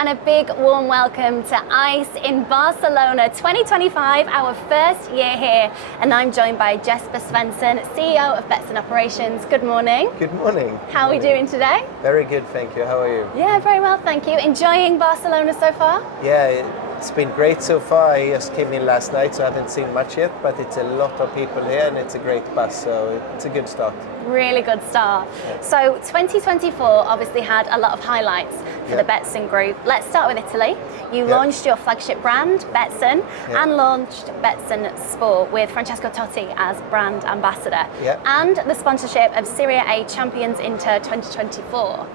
and a big warm welcome to ICE in Barcelona 2025, our first year here. And I'm joined by Jesper Svensson, CEO of Betsson Operations. Good morning. Good morning. How are we doing today? Very good, thank you. How are you? Yeah, very well, thank you. Enjoying Barcelona so far? Yeah, it's been great so far. I just came in last night, so I haven't seen much yet, but it's a lot of people here and it's a great buzz, so it's a good start. Really good start. Yeah. So 2024 obviously had a lot of highlights for the Betsson group. Let's start with Italy. You launched your flagship brand, Betsson, and launched Betsson Sport with Francesco Totti as brand ambassador, and the sponsorship of Serie A Champions Inter 2024.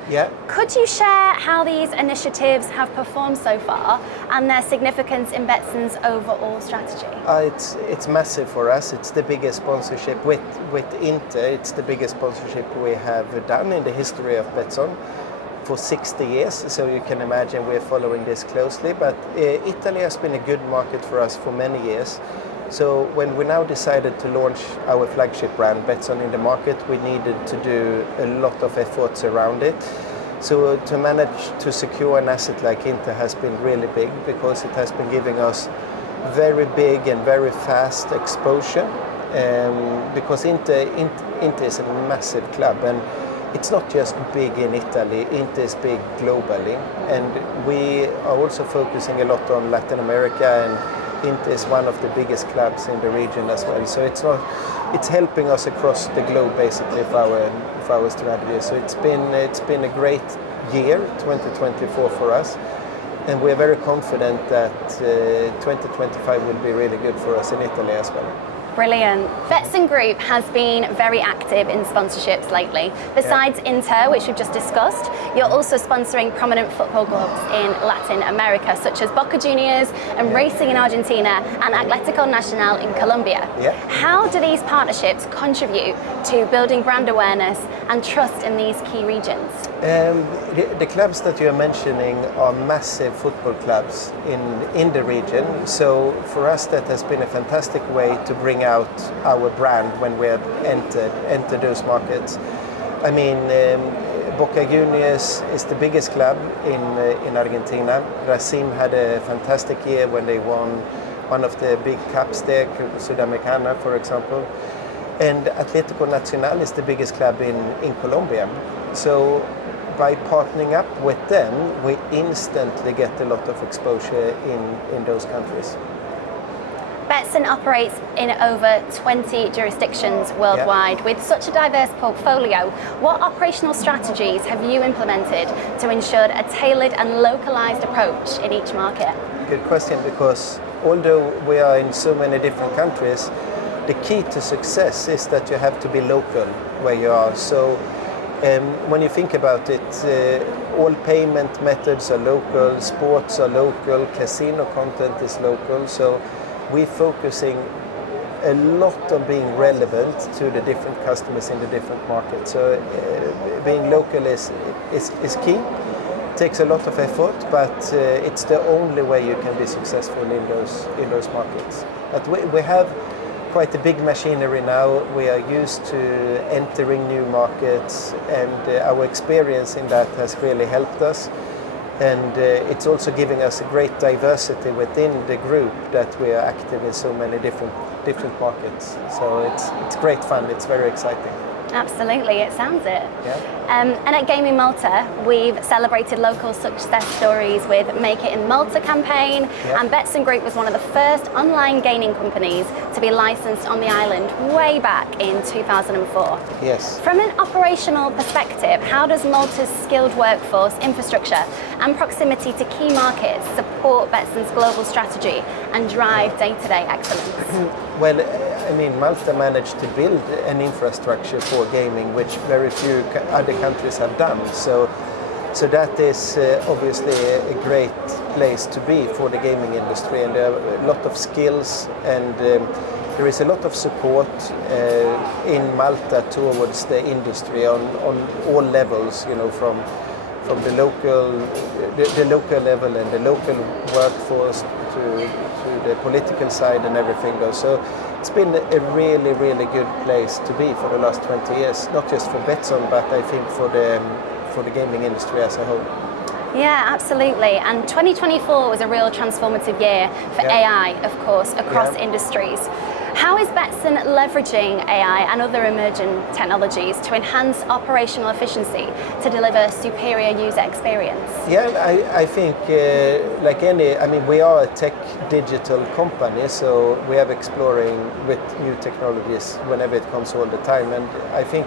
Could you share how these initiatives have performed so far and their significance in Betsson's overall strategy? It's massive for us. It's the biggest sponsorship with Inter. It's the biggest sponsorship we have done in the history of Betsson for 60 years, so you can imagine we're following this closely. But Italy has been a good market for us for many years. So when we now decided to launch our flagship brand, Betsson, in the market, we needed to do a lot of efforts around it. So to manage to secure an asset like Inter has been really big, because it has been giving us very big and very fast exposure. Because Inter is a massive club, and it's not just big in Italy, Inter is big globally. And we are also focusing a lot on Latin America, and Inter is one of the biggest clubs in the region as well. So it's helping us across the globe basically for our strategy. So it's been a great year, 2024 for us. And we're very confident that 2025 will be really good for us in Italy as well. Brilliant. Betsson Group has been very active in sponsorships lately. Besides Inter, which we've just discussed, you're also sponsoring prominent football clubs in Latin America, such as Boca Juniors and Racing in Argentina and Atlético Nacional in Colombia. How do these partnerships contribute to building brand awareness and trust in these key regions? The clubs that you're mentioning are massive football clubs in the region. So for us, that has been a fantastic way to bring out our brand when we have entered those markets. I mean, Boca Juniors is the biggest club in Argentina. Racing had a fantastic year when they won one of the big cups there, Sudamericana, for example. And Atlético Nacional is the biggest club in Colombia. So by partnering up with them, we instantly get a lot of exposure in those countries. Betsson operates in over 20 jurisdictions worldwide. With such a diverse portfolio, what operational strategies have you implemented to ensure a tailored and localized approach in each market? Good question, because although we are in so many different countries, the key to success is that you have to be local where you are. So when you think about it, all payment methods are local, sports are local, casino content is local. So we're focusing a lot on being relevant to the different customers in the different markets. So being local is key. It takes a lot of effort, but it's the only way you can be successful in those markets. But we have quite a big machinery now. We are used to entering new markets, and our experience in that has really helped us. And it's also giving us a great diversity within the group that we are active in so many different markets. So it's great fun. It's very exciting. Absolutely, it sounds it. And at GamingMalta, we've celebrated local success stories with Make It in Malta campaign, and Betsson Group was one of the first online gaming companies to be licensed on the island way back in 2004. Yes. From an operational perspective, how does Malta's skilled workforce, infrastructure and proximity to key markets support Betsson's global strategy and drive day-to-day excellence? Well, I mean, Malta managed to build an infrastructure for gaming, which very few other countries have done. So that is obviously a great place to be for the gaming industry, and there are a lot of skills, and there is a lot of support in Malta towards the industry on all levels. You know, from the local level and the local workforce to the political side and everything goes. So it's been a really, really good place to be for the last 20 years, not just for Betsson, but I think for the gaming industry as a whole. Yeah, absolutely. And 2024 was a real transformative year for AI, of course, across industries. How is Betsson leveraging AI and other emerging technologies to enhance operational efficiency to deliver superior user experience? Yeah, I think like we are a tech digital company, so we are exploring with new technologies whenever it comes all the time. And I think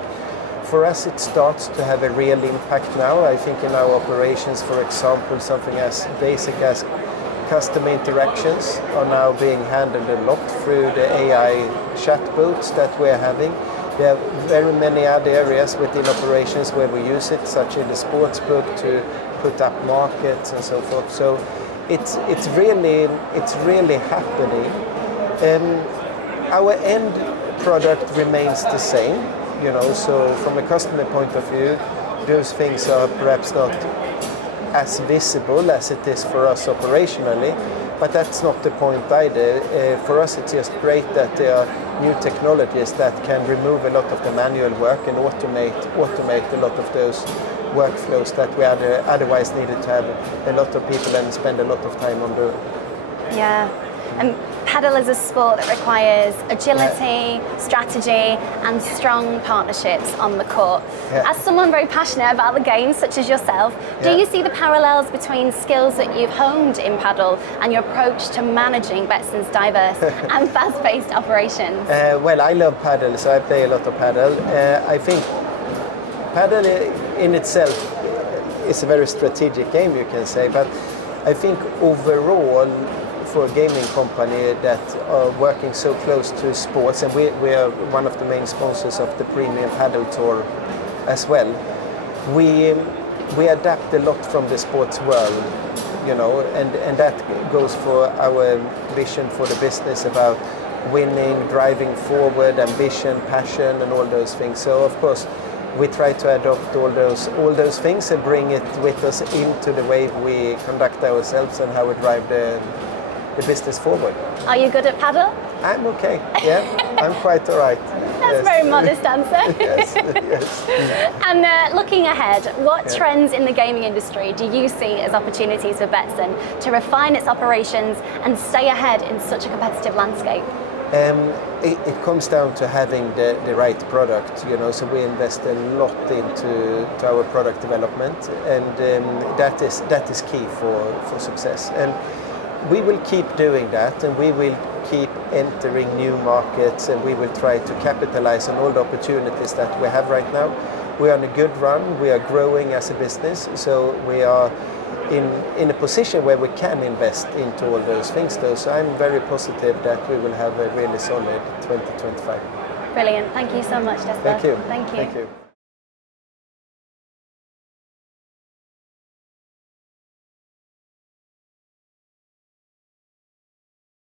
for us it starts to have a real impact now. I think in our operations, for example, something as basic as customer interactions are now being handled a lot through the AI chatbots that we're having. There are very many other areas within operations where we use it, such as the sportsbook to put up markets and so forth. So it's really happening. Our end product remains the same, so from a customer point of view, those things are perhaps not as visible as it is for us operationally, but that's not the point either. For us it's just great that there are new technologies that can remove a lot of the manual work and automate a lot of those workflows that we otherwise needed to have a lot of people and spend a lot of time on doing. Yeah, and paddle is a sport that requires agility, strategy, and strong partnerships on the court. As someone very passionate about the game, such as yourself, do you see the parallels between skills that you've honed in paddle and your approach to managing Betsson's diverse and fast-paced operations? Well, I love paddle, so I play a lot of paddle. I think paddle in itself is a very strategic game, you can say, but I think overall, for a gaming company that are working so close to sports, and we are one of the main sponsors of the Premium Paddle Tour as well, we adapt a lot from the sports world, and that goes for our vision for the business about winning, driving forward, ambition, passion, and all those things. So of course we try to adopt all those things and bring it with us into the way we conduct ourselves and how we drive the business forward. Are you good at paddle? I'm okay, yeah, I'm quite all right. That's a very modest answer. Yes. And looking ahead, what trends in the gaming industry do you see as opportunities for Betsson to refine its operations and stay ahead in such a competitive landscape? It comes down to having the right product, so we invest a lot into our product development, and that is key for success. And we will keep doing that, and we will keep entering new markets, and we will try to capitalize on all the opportunities that we have right now. We are on a good run, we are growing as a business, so we are in a position where we can invest into all those things though. So I'm very positive that we will have a really solid 2025. Brilliant. Thank you so much, Jesper. Thank you. Thank you. Thank you.